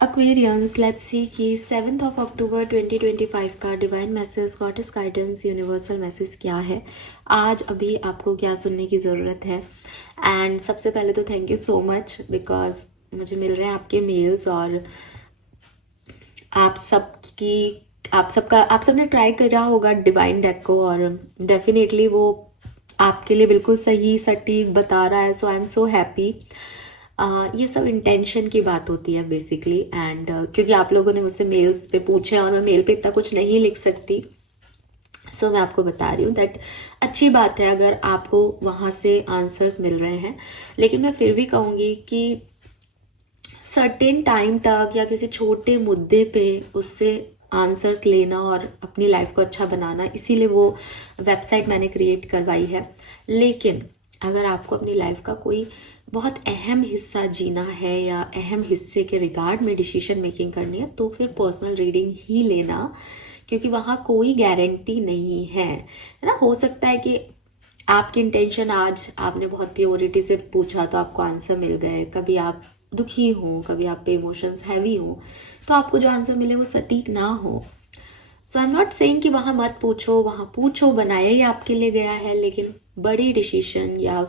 Aquarians, let's see कि 7 अक्टूबर 2025 का divine message, goddess guidance, universal message क्या है आज, अभी आपको क्या सुनने की ज़रूरत है। एंड सबसे पहले तो thank you so much, because मुझे मिल रहे हैं आपके मेल्स और आप सबने ट्राई करा होगा डिवाइन डेक को, और डेफिनेटली वो आपके लिए बिल्कुल सही सटीक बता रहा है। सो आई एम सो हैप्पी। ये सब इंटेंशन की बात होती है बेसिकली। एंड क्योंकि आप लोगों ने मुझसे मेल्स पे पूछे और मैं मेल पे इतना कुछ नहीं लिख सकती, सो मैं आपको बता रही हूँ दैट अच्छी बात है अगर आपको वहाँ से आंसर्स मिल रहे हैं। लेकिन मैं फिर भी कहूँगी कि सर्टेन टाइम तक या किसी छोटे मुद्दे पे उससे आंसर्स लेना और अपनी लाइफ को अच्छा बनाना, इसीलिए वो वेबसाइट मैंने क्रिएट करवाई है। लेकिन अगर आपको अपनी लाइफ का कोई बहुत अहम हिस्सा जीना है या अहम हिस्से के रिगार्ड में डिसीजन मेकिंग करनी है, तो फिर पर्सनल रीडिंग ही लेना, क्योंकि वहाँ कोई गारंटी नहीं है ना। हो सकता है कि आपकी इंटेंशन, आज आपने बहुत प्योरिटी से पूछा तो आपको आंसर मिल गए, कभी आप दुखी हो, कभी आप पे इमोशंस हैवी हो, तो आपको जो आंसर मिले वो सटीक ना हो। सो आई एम नॉट सेइंग कि वहाँ मत पूछो, वहाँ पूछो, बनाया ही आपके लिए गया है। लेकिन बड़ी डिसीजन या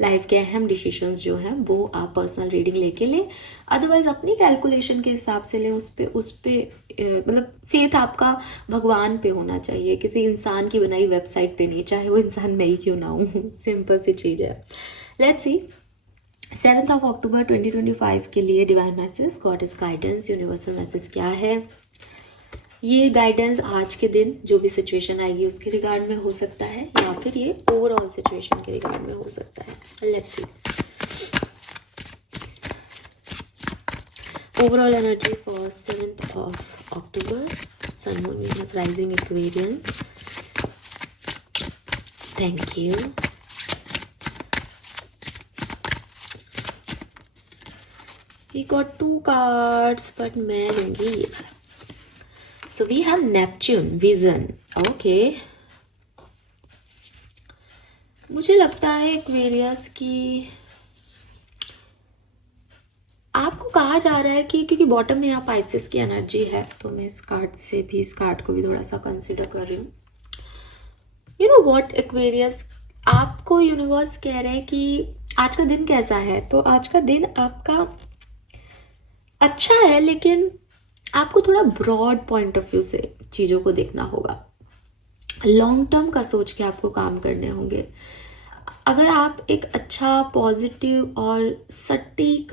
लाइफ के अहम डिसीजंस जो हैं वो आप पर्सनल रीडिंग लेके ले, अदरवाइज अपनी कैलकुलेशन के हिसाब से ले। उस पे मतलब फेथ आपका भगवान पे होना चाहिए, किसी इंसान की बनाई वेबसाइट पे नहीं, चाहे वो इंसान मैं ही क्यों ना हूँ। सिंपल सी चीज़ है। लेट्स सी 7 अक्टूबर 2025 के लिए divine message, goddess guidance, universal message क्या है। ये गाइडेंस आज के दिन जो भी सिचुएशन आएगी उसके रिगार्ड में हो सकता है, या फिर ये ओवरऑल सिचुएशन के रिगार्ड में हो सकता है। Let's see overall energy for 7 October, sun moon Venus rising Aquarians. Thank you. We got 2 cards, but मैं लूंगी ये। So we have Neptune, vision. Okay. मुझे लगता है एक्वेरियस की आपको कहा जा रहा है कि क्योंकि बॉटम में यहाँ पाइसेस की एनर्जी है, तो मैं इस कार्ड से भी, इस कार्ड को भी थोड़ा सा कंसिडर कर रही हूँ। यू नो व्हाट एक्वेरियस, आपको यूनिवर्स कह रहे हैं कि आज का दिन कैसा है। तो आज का दिन आपका अच्छा है, लेकिन आपको थोड़ा ब्रॉड पॉइंट ऑफ व्यू से चीज़ों को देखना होगा। लॉन्ग टर्म का सोच के आपको काम करने होंगे। अगर आप एक अच्छा पॉजिटिव और सटीक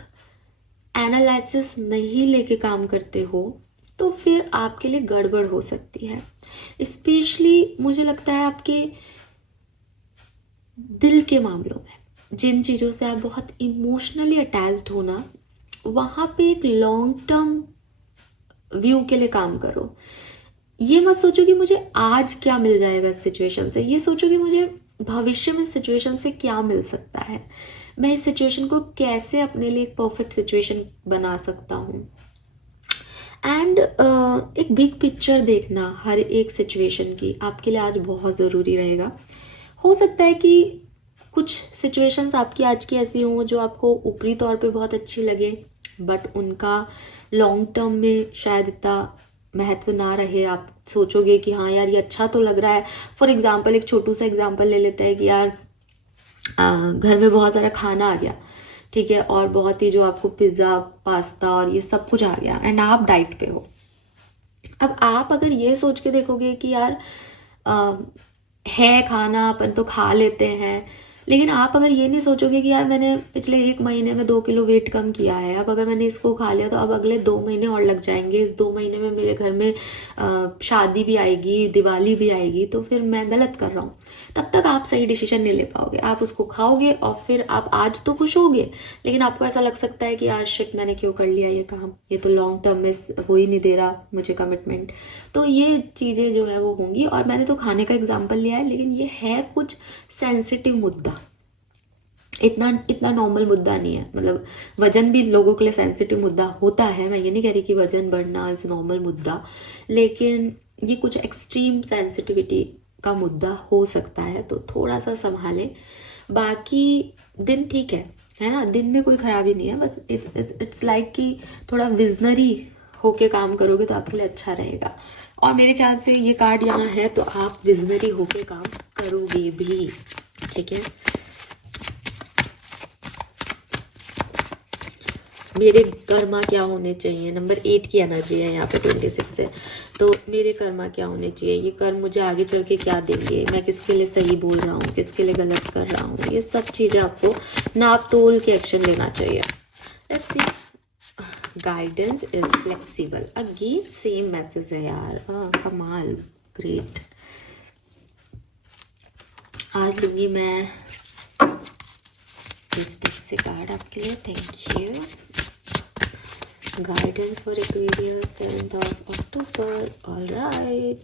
एनालिसिस नहीं लेके काम करते हो, तो फिर आपके लिए गड़बड़ हो सकती है। स्पेशली मुझे लगता है आपके दिल के मामलों में, जिन चीज़ों से आप बहुत इमोशनली अटैच्ड हो ना, वहाँ पे एक लॉन्ग टर्म व्यू के लिए काम करो। ये मत सोचो कि मुझे आज क्या मिल जाएगा इस सिचुएशन से, ये सोचो कि मुझे भविष्य में सिचुएशन से क्या मिल सकता है, मैं इस सिचुएशन को कैसे अपने लिए एक परफेक्ट सिचुएशन बना सकता हूँ। एंड एक बिग पिक्चर देखना हर एक सिचुएशन की आपके लिए आज बहुत ज़रूरी रहेगा। हो सकता है कि कुछ सिचुएशंस आपकी आज की ऐसी हों जो आपको ऊपरी तौर पे बहुत अच्छी लगे, बट उनका लॉन्ग टर्म में शायद इतना महत्व ना रहे। आप सोचोगे कि हाँ यार ये अच्छा तो लग रहा है। फॉर एग्जाम्पल, एक छोटू सा एग्जाम्पल ले लेते हैं कि यार घर में बहुत सारा खाना आ गया, ठीक है, और बहुत ही जो आपको पिज़्ज़ा, पास्ता और ये सब कुछ आ गया, एंड आप डाइट पे हो। अब आप अगर ये सोच के देखोगे कि यार है खाना, अपन तो खा लेते हैं, लेकिन आप अगर ये नहीं सोचोगे कि यार मैंने पिछले 1 महीने में 2 किलो वेट कम किया है, अब अगर मैंने इसको खा लिया तो अब अगले 2 महीने और लग जाएंगे, इस 2 महीने में मेरे घर में शादी भी आएगी, दिवाली भी आएगी, तो फिर मैं गलत कर रहा हूँ, तब तक आप सही डिसीजन नहीं ले पाओगे। आप उसको खाओगे और फिर आप आज तो खुश होगे, लेकिन आपको ऐसा लग सकता है कि यार शिट, मैंने क्यों कर लिया ये काम, ये तो लॉन्ग टर्म में हो ही नहीं दे रहा मुझे कमिटमेंट। तो ये चीज़ें जो है वो होंगी। और मैंने तो खाने का एग्जाम्पल लिया है, लेकिन ये है कुछ सेंसिटिव मुद्दा, इतना इतना नॉर्मल मुद्दा नहीं है। मतलब वजन भी लोगों के लिए सेंसिटिव मुद्दा होता है, मैं ये नहीं कह रही कि वजन बढ़ना इज नॉर्मल मुद्दा, लेकिन ये कुछ एक्सट्रीम सेंसिटिविटी का मुद्दा हो सकता है, तो थोड़ा सा संभालें। बाकी दिन ठीक है, है ना, दिन में कोई खराबी नहीं है, बस इट्स लाइक कि थोड़ा विजनरी होके काम करोगे तो आपके लिए अच्छा रहेगा। और मेरे ख्याल से ये कार्ड यहाँ है तो आप विजनरी होके काम करोगे भी, ठीक है। मेरे कर्मा क्या होने चाहिए, नंबर 8 की एनर्जी है यहाँ पे, 26 से। तो मेरे कर्मा क्या होने चाहिए, ये कर्म मुझे आगे चल के क्या देंगे, मैं किसके लिए सही बोल रहा हूँ, किसके लिए गलत कर रहा हूँ, ये सब चीज़ें आपको नाप तोल के एक्शन लेना चाहिए। Let's see, guidance is flexible, again same message है यार, हाँ कमाल, ग्रेट। आज लूंगी मैं इस डेक से कार्ड आपके लिए, thank you. Guidance for Aquarius, 7th of October. All right.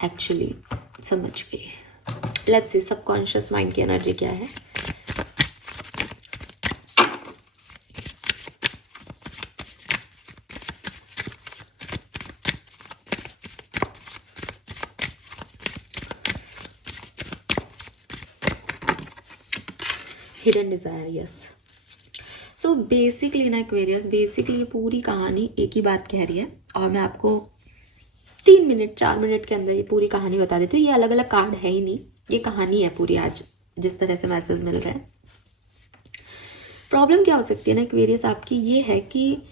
Actually, समझ गई। Let's see सबकॉन्शियस माइंड की एनर्जी क्या है। Hidden desire, yes. So basically ना एक्वेरियस, बेसिकली ये पूरी कहानी एक ही बात कह रही है और मैं आपको 3 मिनट 4 मिनट के अंदर ये पूरी कहानी बता देती हूँ। ये अलग अलग कार्ड है ही नहीं, ये कहानी है पूरी आज जिस तरह से मैसेज मिल रहा है। प्रॉब्लम क्या हो सकती है ना एक्वेरियस आपकी, ये है कि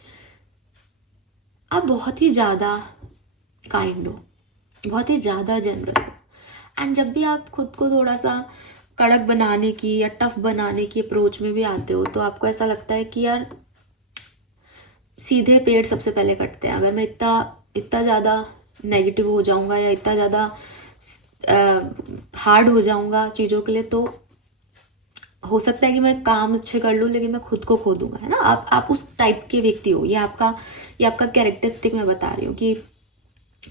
आप बहुत ही ज़्यादा काइंड हो, बहुत ही ज़्यादा जनरस हो, एंड जब भी आप खुद को थोड़ा सा कड़क बनाने की या टफ बनाने की अप्रोच में भी आते हो तो आपको ऐसा लगता है कि यार सीधे पेड़ सबसे पहले कटते हैं। अगर मैं इतना ज़्यादा नेगेटिव हो जाऊंगा या इतना ज़्यादा हार्ड हो जाऊंगा चीज़ों के लिए तो हो सकता है कि मैं काम अच्छे कर लूँ लेकिन मैं खुद को खो दूंगा, है ना। आप उस टाइप के व्यक्ति हो, ये आपका कैरेक्टरिस्टिक मैं बता रही हूँ कि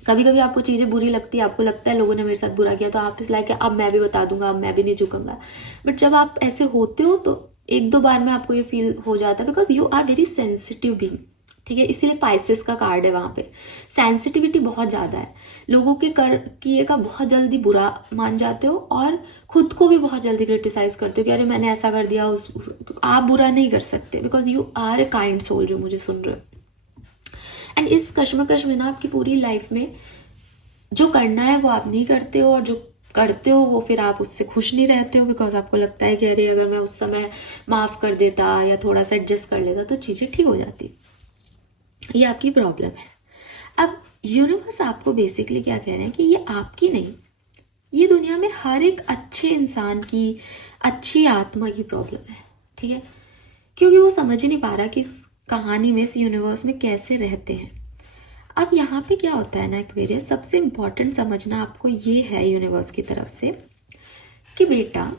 कभी कभी आपको चीज़ें बुरी लगती है, आपको लगता है लोगों ने मेरे साथ बुरा किया तो आप इस लाइक अब मैं भी बता दूंगा, अब मैं भी नहीं झुकूंगा। बट जब आप ऐसे होते हो तो 1-2 बार में आपको ये फील हो जाता है, because you are very sensitive being, ठीक है। इसीलिए पाइसेस का कार्ड है वहाँ पे, सेंसिटिविटी बहुत ज़्यादा है। लोगों के किए का बहुत जल्दी बुरा मान जाते हो और खुद को भी बहुत जल्दी क्रिटिसाइज करते हो कि अरे मैंने ऐसा कर दिया, आप बुरा नहीं कर सकते because you are a kind soul, जो मुझे सुन रहे हो। एंड इस कश्मकश में ना आपकी पूरी लाइफ में जो करना है वो आप नहीं करते हो और जो करते हो वो फिर आप उससे खुश नहीं रहते हो, बिकॉज आपको लगता है कि अरे अगर मैं उस समय माफ़ कर देता या थोड़ा सा एडजस्ट कर लेता तो चीज़ें ठीक हो जाती। ये आपकी प्रॉब्लम है। अब यूनिवर्स आपको बेसिकली क्या कह रहे हैं कि ये आपकी नहीं, ये दुनिया में हर एक अच्छे इंसान की, अच्छी आत्मा की प्रॉब्लम है, ठीक है। क्योंकि वो समझ ही नहीं पा रहा कि इस कहानी में, इस यूनिवर्स में कैसे रहते हैं। अब यहाँ पे क्या होता है ना एक्वेरियस, सबसे इम्पॉर्टेंट समझना आपको ये है यूनिवर्स की तरफ से कि बेटा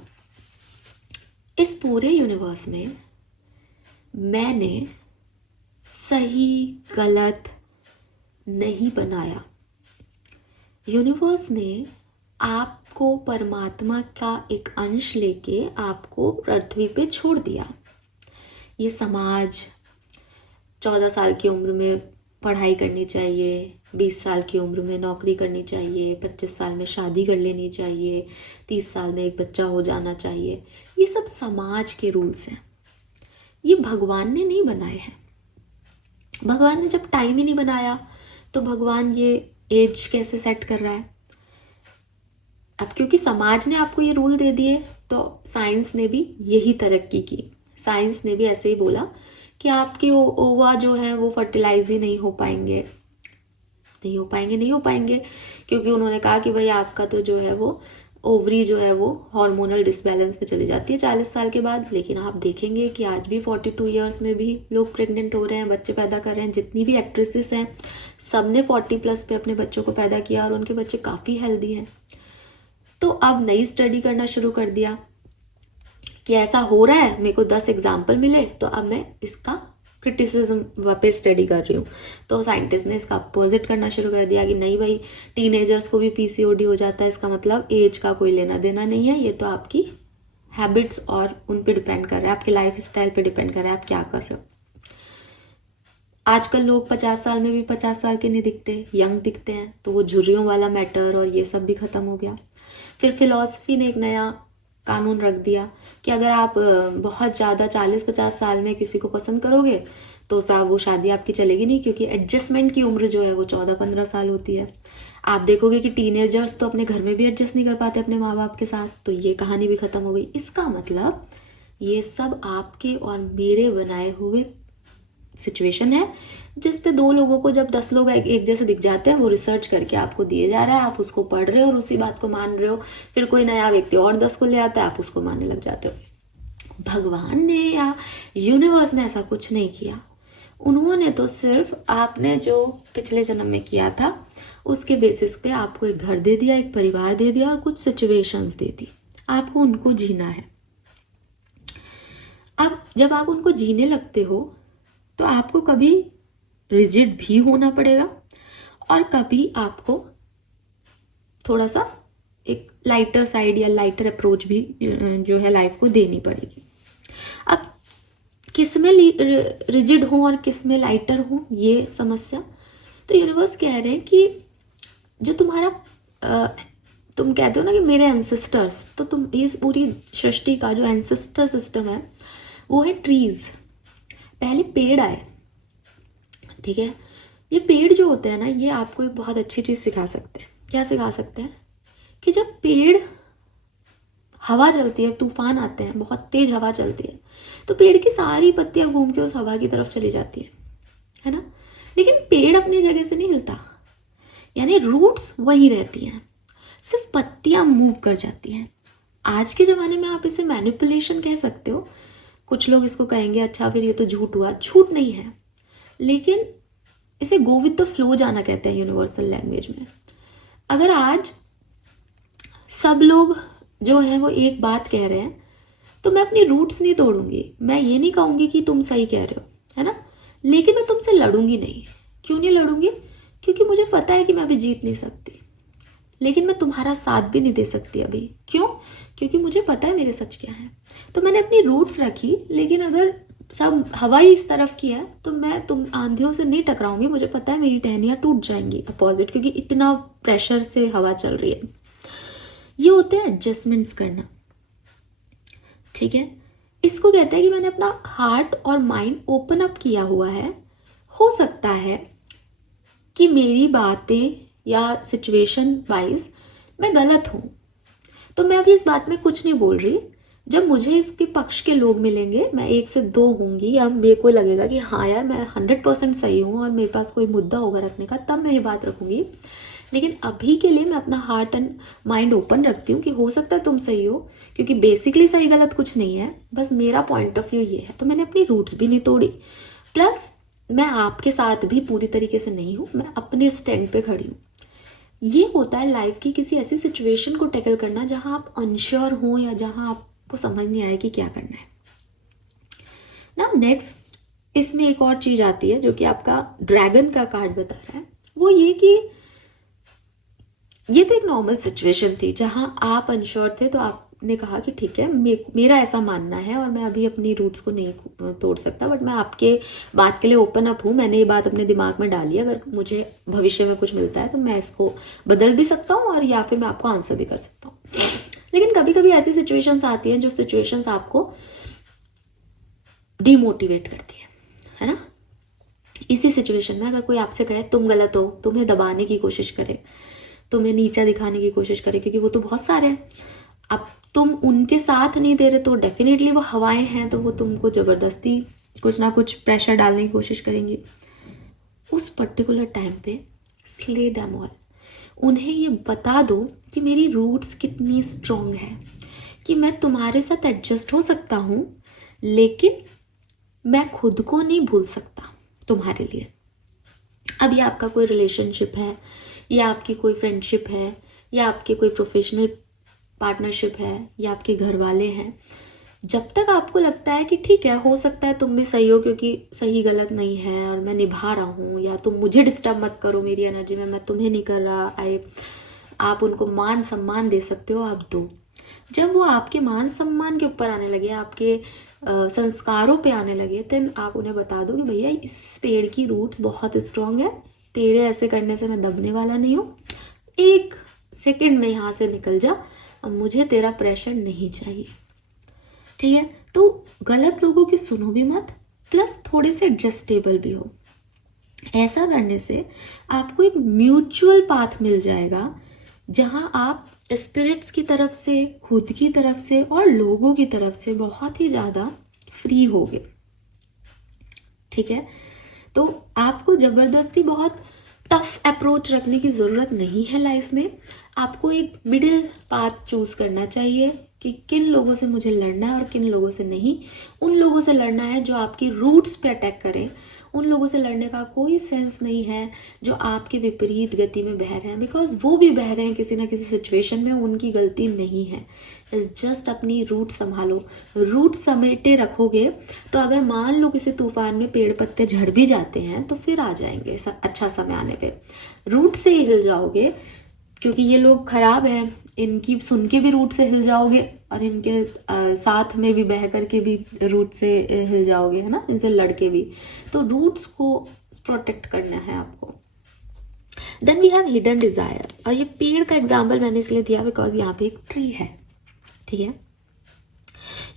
इस पूरे यूनिवर्स में मैंने सही गलत नहीं बनाया। यूनिवर्स ने आपको परमात्मा का एक अंश लेके आपको पृथ्वी पे छोड़ दिया। ये समाज 14 साल की उम्र में पढ़ाई करनी चाहिए, 20 साल की उम्र में नौकरी करनी चाहिए, 25 साल में शादी कर लेनी चाहिए, 30 साल में एक बच्चा हो जाना चाहिए, ये सब समाज के रूल्स हैं। ये भगवान ने नहीं बनाए हैं। भगवान ने जब टाइम ही नहीं बनाया तो भगवान ये एज कैसे सेट कर रहा है। अब क्योंकि समाज ने आपको ये रूल दे दिए तो साइंस ने भी यही तरक्की की। साइंस ने भी ऐसे ही बोला कि आपके ओवा जो है वो फर्टिलाइज ही नहीं हो पाएंगे, क्योंकि उन्होंने कहा कि भाई आपका तो जो है वो ओवरी जो है वो हार्मोनल डिसबैलेंस में चली जाती है 40 साल के बाद। लेकिन आप देखेंगे कि आज भी 42 ईयर्स में भी लोग प्रेग्नेंट हो रहे हैं, बच्चे पैदा कर रहे हैं। जितनी भी एक्ट्रेसेस हैं सब ने 40+ पे अपने बच्चों को पैदा किया और उनके बच्चे काफ़ी हेल्दी हैं। तो अब नई स्टडी करना शुरू कर दिया कि ऐसा हो रहा है, मेरे को 10 एग्जाम्पल मिले तो अब मैं इसका क्रिटिसिज्म वापस स्टडी कर रही हूँ। तो साइंटिस्ट ने इसका अपोजिट करना शुरू कर दिया कि नहीं भाई, टीनेजर्स को भी पीसीओडी हो जाता है, इसका मतलब एज का कोई लेना देना नहीं है, ये तो आपकी हैबिट्स और उन पे डिपेंड कर रहा है, आपकी लाइफ स्टाइल पे डिपेंड कर रहा है, आप क्या कर रहे हो। आजकल लोग 50 साल में भी 50 साल के नहीं दिखते, यंग दिखते हैं, तो वो झुर्रियों वाला मैटर और ये सब भी ख़त्म हो गया। फिर फिलॉसफी ने एक नया कानून रख दिया कि अगर आप बहुत ज़्यादा 40-50 साल में किसी को पसंद करोगे तो साहब वो शादी आपकी चलेगी नहीं, क्योंकि एडजस्टमेंट की उम्र जो है वो 14-15 साल होती है। आप देखोगे कि टीनेजर्स तो अपने घर में भी एडजस्ट नहीं कर पाते अपने माँ बाप के साथ, तो ये कहानी भी ख़त्म हो गई। इसका मतलब ये सब आपके और मेरे बनाए हुए सिचुएशन है, जिस पे दो लोगों को जब 10 लोग एक जैसे दिख जाते हैं, वो रिसर्च करके आपको दिए जा रहा है, आप उसको पढ़ रहे हो और उसी बात को मान रहे हो। फिर कोई नया व्यक्ति और 10 को ले आता है, आप उसको मानने लग जाते हो। भगवान ने या यूनिवर्स ने ऐसा कुछ नहीं किया। उन्होंने तो सिर्फ आपने जो पिछले जन्म में किया था उसके बेसिस पे आपको एक घर दे दिया, एक परिवार दे दिया और कुछ सिचुएशंस दे दी। आपको उनको जीना है। अब जब आप उनको जीने लगते हो तो आपको कभी रिजिड भी होना पड़ेगा और कभी आपको थोड़ा सा एक लाइटर साइड या लाइटर अप्रोच भी जो है लाइफ को देनी पड़ेगी। अब किस में रिजिड हो और किस में लाइटर हो, ये समस्या तो यूनिवर्स कह रहे हैं कि जो तुम्हारा तुम कहते हो ना कि मेरे एंसेस्टर्स, तो तुम इस पूरी सृष्टि का जो एंसेस्टर सिस्टम है वो है ट्रीज। पहले पेड़ आए, ठीक है। ये पेड़ जो होते हैं ना, ये आपको एक बहुत अच्छी चीज़ सिखा सकते हैं। क्या सिखा सकते हैं कि जब पेड़ हवा चलती है, तूफान आते हैं, बहुत तेज हवा चलती है, तो पेड़ की सारी पत्तियां घूम के उस हवा की तरफ चली जाती है ना। लेकिन पेड़ अपनी जगह से नहीं हिलता, यानी रूट्स वहीं रहती हैं, सिर्फ पत्तियां मूव कर जाती हैं। आज के ज़माने में आप इसे मैनिपुलेशन कह सकते हो। कुछ लोग इसको कहेंगे अच्छा फिर ये तो झूठ हुआ। झूठ नहीं है, लेकिन इसे गो विद द फ्लो जाना कहते हैं यूनिवर्सल लैंग्वेज में। अगर आज सब लोग जो है वो एक बात कह रहे हैं तो मैं अपनी रूट्स नहीं तोड़ूंगी। मैं ये नहीं कहूँगी कि तुम सही कह रहे हो, है ना, लेकिन मैं तुमसे लड़ूंगी नहीं। क्यों नहीं लड़ूंगी? क्योंकि मुझे पता है कि मैं अभी जीत नहीं सकती, लेकिन मैं तुम्हारा साथ भी नहीं दे सकती अभी। क्यों? क्योंकि मुझे पता है मेरे सच क्या है। तो मैंने अपनी रूट्स रखी, लेकिन अगर सब हवा ही इस तरफ की है तो मैं तुम आंधियों से नहीं टकराऊंगी। मुझे पता है मेरी टहनियाँ टूट जाएंगी अपोजिट, क्योंकि इतना प्रेशर से हवा चल रही है। ये होते हैं एडजस्टमेंट्स करना, ठीक है। इसको कहते हैं कि मैंने अपना हार्ट और माइंड ओपन अप किया हुआ है। हो सकता है कि मेरी बातें या सिचुएशन वाइज मैं गलत हूँ, तो मैं अभी इस बात में कुछ नहीं बोल रही। जब मुझे इसके पक्ष के लोग मिलेंगे, मैं 1 से 2 होंगी, या मेरे को लगेगा कि हाँ यार मैं 100% सही हूँ और मेरे पास कोई मुद्दा होगा रखने का, तब मैं ये बात रखूंगी। लेकिन अभी के लिए मैं अपना हार्ट एंड माइंड ओपन रखती हूँ कि हो सकता है तुम सही हो, क्योंकि बेसिकली सही गलत कुछ नहीं है, बस मेरा पॉइंट ऑफ व्यू ये है। तो मैंने अपनी रूट्स भी नहीं तोड़ी, प्लस मैं आपके साथ भी पूरी तरीके से नहीं हूँ, मैं अपने स्टैंड पे खड़ी हूँ। ये होता है लाइफ की किसी ऐसी सिचुएशन को टैकल करना जहां आप अनश्योर हो या जहां आपको समझ नहीं आए कि क्या करना है ना। नेक्स्ट इसमें एक और चीज आती है जो कि आपका ड्रैगन का कार्ड बता रहा है। वो ये कि ये तो एक नॉर्मल सिचुएशन थी जहां आप अनश्योर थे, तो आपने कहा कि ठीक है मेरा ऐसा मानना है और मैं अभी अपनी रूट्स को नहीं तोड़ सकता, बट मैं आपके बात के लिए ओपन अप हूँ। मैंने ये बात अपने दिमाग में डाली, अगर मुझे भविष्य में कुछ मिलता है तो मैं इसको बदल भी सकता हूँ और या फिर मैं आपको आंसर भी कर सकता हूँ। लेकिन कभी कभी ऐसी सिचुएशंस आती हैं जो सिचुएशंस आपको डिमोटिवेट करती है ना। इसी सिचुएशन में अगर कोई आपसे कहे तुम गलत हो, तुम्हें दबाने की कोशिश करे, तुम्हें नीचा दिखाने की कोशिश करे, क्योंकि वो तो बहुत सारे हैं, अब तुम उनके साथ नहीं दे रहे तो डेफिनेटली वो हवाएं हैं, तो वो तुमको जबरदस्ती कुछ ना कुछ प्रेशर डालने की कोशिश करेंगी। उस पर्टिकुलर टाइम पे स्ले देम ऑल। उन्हें ये बता दो कि मेरी रूट्स कितनी स्ट्रॉन्ग है, कि मैं तुम्हारे साथ एडजस्ट हो सकता हूँ, लेकिन मैं खुद को नहीं भूल सकता तुम्हारे लिए। अब ये आपका कोई रिलेशनशिप है, या आपकी कोई फ्रेंडशिप है, या आपके कोई प्रोफेशनल पार्टनरशिप है, या आपके घर वाले हैं, जब तक आपको लगता है कि ठीक है हो सकता है तुम भी सही हो, क्योंकि सही गलत नहीं है और मैं निभा रहा हूँ, या तुम मुझे डिस्टर्ब मत करो मेरी एनर्जी में, मैं तुम्हें नहीं कर रहा, आप उनको मान सम्मान दे सकते हो, आप दो। जब वो आपके मान सम्मान के ऊपर आने लगे, आपके संस्कारों पे आने लगे, देन आप उन्हें बता दो कि भैया इस पेड़ की रूट्स बहुत स्ट्रांग है, तेरे ऐसे करने से मैं दबने वाला नहीं हूँ, 1 सेकंड में यहाँ से निकल जा, अब मुझे तेरा प्रेशर नहीं चाहिए। ठीक है, तो गलत लोगों की सुनो भी मत, प्लस थोड़े से एडजस्टेबल भी हो। ऐसा करने से आपको एक म्यूचुअल पाथ मिल जाएगा जहां आप स्पिरिट्स की तरफ से, खुद की तरफ से और लोगों की तरफ से बहुत ही ज़्यादा फ्री होगे। ठीक है, तो आपको ज़बरदस्ती बहुत टफ अप्रोच रखने की ज़रूरत नहीं है लाइफ में। आपको एक मिडिल पाथ चूज़ करना चाहिए कि किन लोगों से मुझे लड़ना है और किन लोगों से नहीं। उन लोगों से लड़ना है जो आपकी रूट्स पे अटैक करें, उन लोगों से लड़ने का कोई सेंस नहीं है जो आपके विपरीत गति में बह रहे हैं, बिकॉज वो भी बह रहे हैं किसी ना किसी सिचुएशन में, उनकी गलती नहीं है। इस जस्ट अपनी रूट संभालो, रूट समेटे रखोगे तो अगर मान लो किसी तूफान में पेड़ पत्ते झड़ भी जाते हैं तो फिर आ जाएंगे अच्छा समय आने पे। रूट से ही हिल जाओगे क्योंकि ये लोग खराब हैं, इनकी सुन के भी रूट से हिल जाओगे और इनके साथ में भी बह करके भी रूट से हिल जाओगे, है ना, इनसे लड़के भी। तो रूट्स को प्रोटेक्ट करना है आपको। Then we have hidden desire, और ये पेड़ का एग्जाम्पल मैंने इसलिए दिया बिकॉज यहाँ पे एक ट्री है। ठीक है,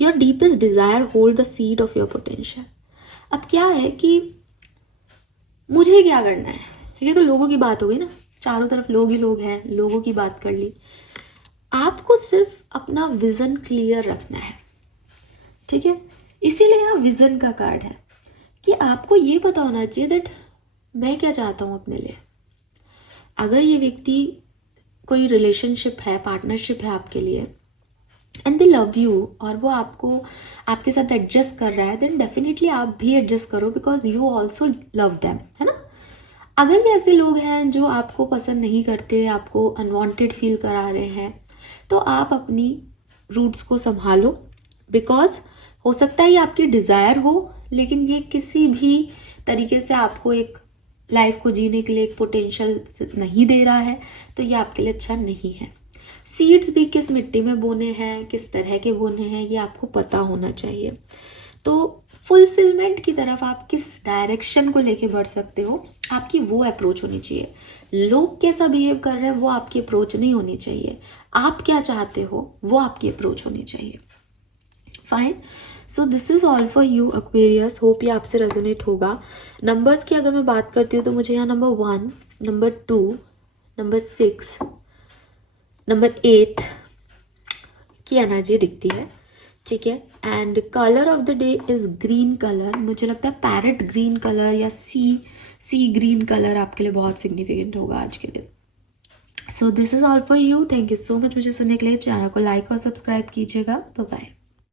your deepest desire hold the seed of your potential. अब क्या है कि मुझे क्या करना है, ये तो लोगों की बात हो गई ना, चारों तरफ लोग ही लोग हैं, लोगों की बात कर ली। आपको सिर्फ अपना विजन क्लियर रखना है। ठीक है, इसीलिए यहाँ विजन का कार्ड है कि आपको ये पता होना चाहिए दैट मैं क्या चाहता हूँ अपने लिए। अगर ये व्यक्ति कोई रिलेशनशिप है, पार्टनरशिप है आपके लिए, एंड दे लव यू, और वो आपको आपके साथ एडजस्ट कर रहा है, देन डेफिनेटली आप भी एडजस्ट करो because you also love them, है ना। अगर ये ऐसे लोग हैं जो आपको पसंद नहीं करते, आपको अनवांटेड फील करा रहे हैं, तो आप अपनी रूट्स को संभालो, बिकॉज हो सकता है ये आपकी डिज़ायर हो, लेकिन ये किसी भी तरीके से आपको एक लाइफ को जीने के लिए एक पोटेंशियल नहीं दे रहा है, तो ये आपके लिए अच्छा नहीं है। सीड्स भी किस मिट्टी में बोने हैं, किस तरह के बोने हैं, ये आपको पता होना चाहिए। तो फुलफिलमेंट की तरफ आप किस डायरेक्शन को लेके बढ़ सकते हो, आपकी वो अप्रोच होनी चाहिए। लोग कैसा बिहेव कर रहे हैं वो आपकी अप्रोच नहीं होनी चाहिए, आप क्या चाहते हो वो आपकी अप्रोच होनी चाहिए। Fine, so this is all for you Aquarius. Hope ये आपसे रेजोनेट होगा। नंबर्स की अगर मैं बात करती हूँ तो मुझे यहाँ नंबर 1, नंबर 2, नंबर 6, नंबर 8 की एनर्जी दिखती है। ठीक है, and colour of the day is green colour. मुझे लगता है पैरेट ग्रीन कलर या सी ग्रीन कलर आपके लिए बहुत सिग्निफिकेंट होगा आज के दिन। So this is all for you. Thank you so much मुझे सुनने के लिए। चैनल को लाइक और सब्सक्राइब कीजिएगा। Bye bye.